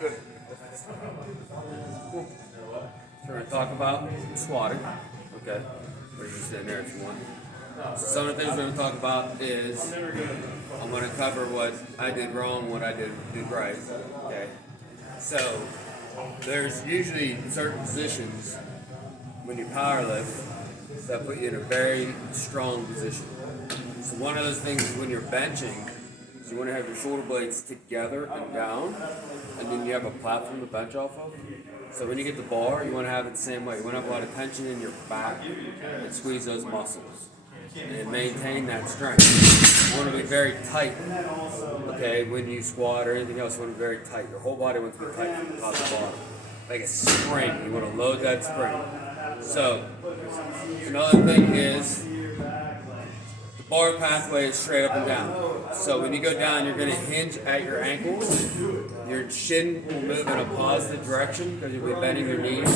Good. Cool. So we're going to talk about squatting. Okay. Or you can stand there if you want. So some of the things we're going to talk about is I'm going to cover what I did wrong, what I did right. Okay. So there's usually certain positions when you power lift that put you in a very strong position. So one of those things is when you're benching, is you want to have your shoulder blades together and down, and then you have a platform to bench off of. So when you get the bar, you want to have it the same way. You want to have a lot of tension in your back and squeeze those muscles and maintain that strength. You want to be very tight, okay, when you squat or anything else, you want to be very tight. Your whole body wants to be tight from top to bottom. Like a spring, you want to load that spring. So, another thing is, the bar pathway is straight up and down. So when you go down, you're going to hinge at your ankles. Your shin will move in a positive direction because you'll be bending your knees.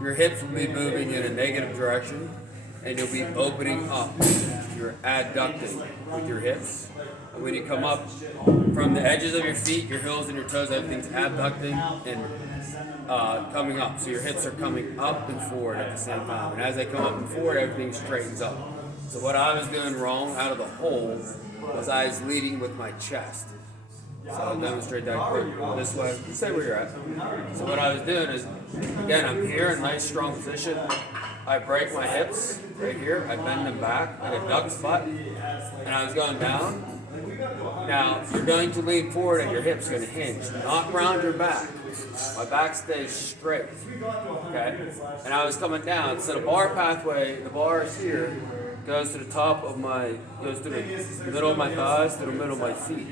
Your hips will be moving in a negative direction. And you'll be opening up. You're adducting with your hips. And when you come up from the edges of your feet, your heels and your toes, everything's abducting and coming up. So your hips are coming up and forward at the same time. And as they come up and forward, everything straightens up. So what I was doing wrong out of the hole was I was leading with my chest. So I'll demonstrate that quick this way. You say where you're at. So what I was doing is, again, I'm here in a nice strong position. I break my hips right here. I bend them back like a duck's butt. And I was going down. Now, you're going to lean forward and your hips are going to hinge, not round your back. My back stays straight. Okay? And I was coming down. So the bar pathway, the bar is here, goes to the top of my, goes to the middle of my thighs, to the middle of my feet.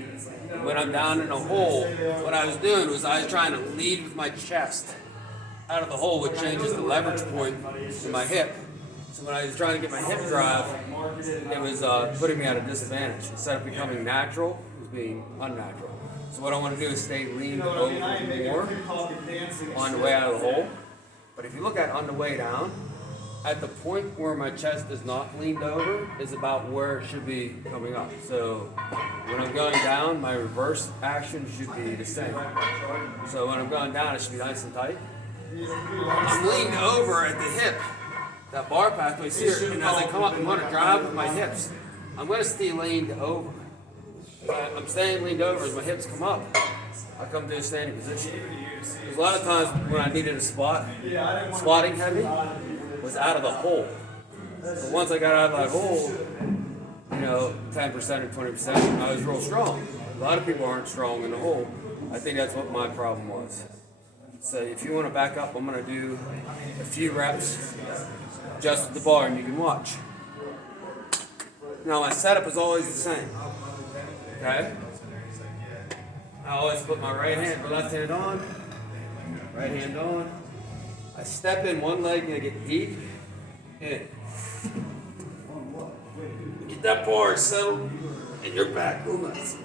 And when I'm down in a hole, what I was doing was I was trying to lead with my chest out of the hole, which changes the leverage point in my hip. So when I was trying to get my hip drive, it was putting me at a disadvantage. Instead of becoming natural, it was being unnatural. So what I want to do is stay leaned over more on the way out of the hole. But if you look at on the way down, at the point where my chest is not leaned over is about where it should be coming up. So when I'm going down, my reverse action should be the same. So when I'm going down, it should be nice and tight. I'm leaned over at the hip. That bar pathway is here, and as I come up and want to drive with my hips, I'm going to stay leaned over. I'm staying leaned over as my hips come up. I come to a standing position. Because a lot of times when I needed a spot, squatting heavy was out of the hole. But once I got out of that hole, 10% or 20%, I was real strong. A lot of people aren't strong in the hole. I think that's what my problem was. So if you want to back up, I'm going to do a few reps just with the bar and you can watch. Now my setup is always the same. Okay? I always put my left hand on, right hand on. I step in one leg and I get deep in. Get that bar settled in your back. Real nice.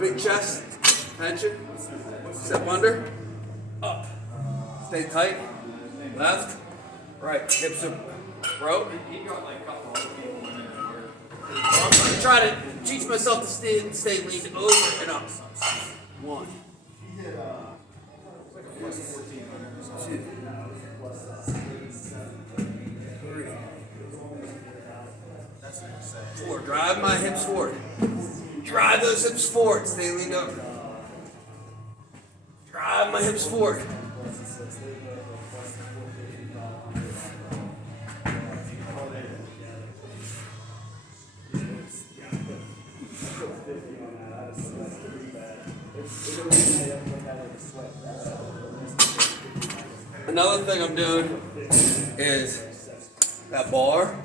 Big chest, tension. Step under, up. Stay tight. Left, right. Hips are broke. I'm going to try to teach myself to stay leaned over and up. 1, 2, 3, 4. Drive my hips forward. Drive those hips forward. Stay leaned over. Drive my hips forward. Another thing I'm doing is that bar,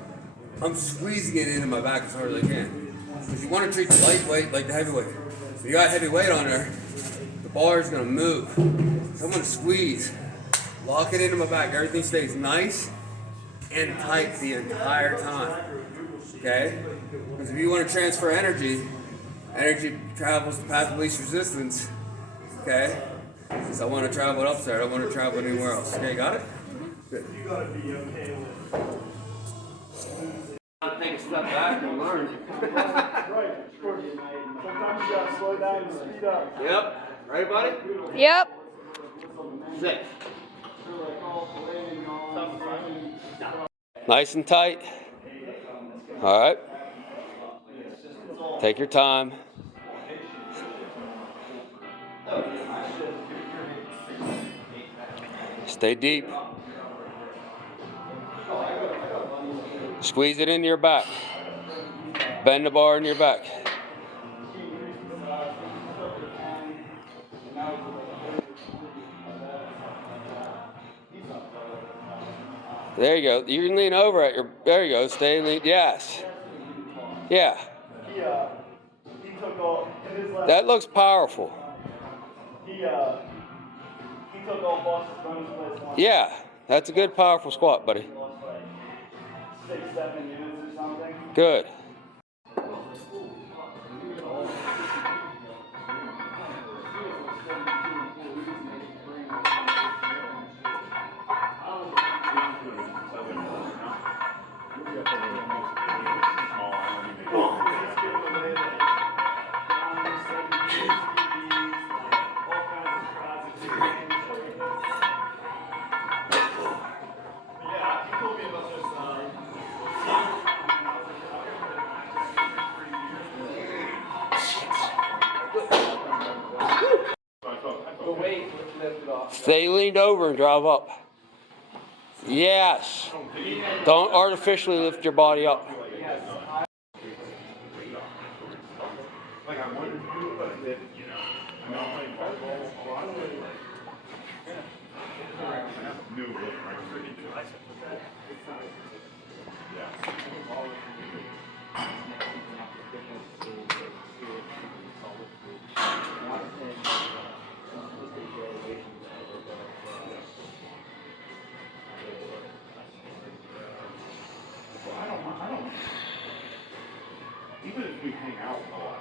I'm squeezing it into my back as hard as I can. Because you want to treat the lightweight like the heavyweight. If you got heavy weight on there, the bar is going to move. So I'm going to squeeze, lock it into my back. Everything stays nice and tight the entire time. Okay? Because if you want to transfer energy travels the path of least resistance. Okay? So I want to travel it up there. I don't want to travel anywhere else. Okay, got it? Good. You got to be okay with it. Take a step back and learn. Right, of course. Sometimes Slow down and speed up. Yep. Ready, buddy? Yep. 6. Nice and tight. All right. Take your time. Stay deep. Squeeze it into your back. Bend the bar in your back. There you go. You can lean over at your. There you go. Stay lean. Yes. Yeah. He took off in his left. That looks powerful. He took off Boston's bonus place once. Yeah. That's a good, powerful squat, buddy. He lost like 6-7 units or something. Good. Stay leaned over and drive up. Yes. Don't artificially lift your body up. Even if we hang out a lot.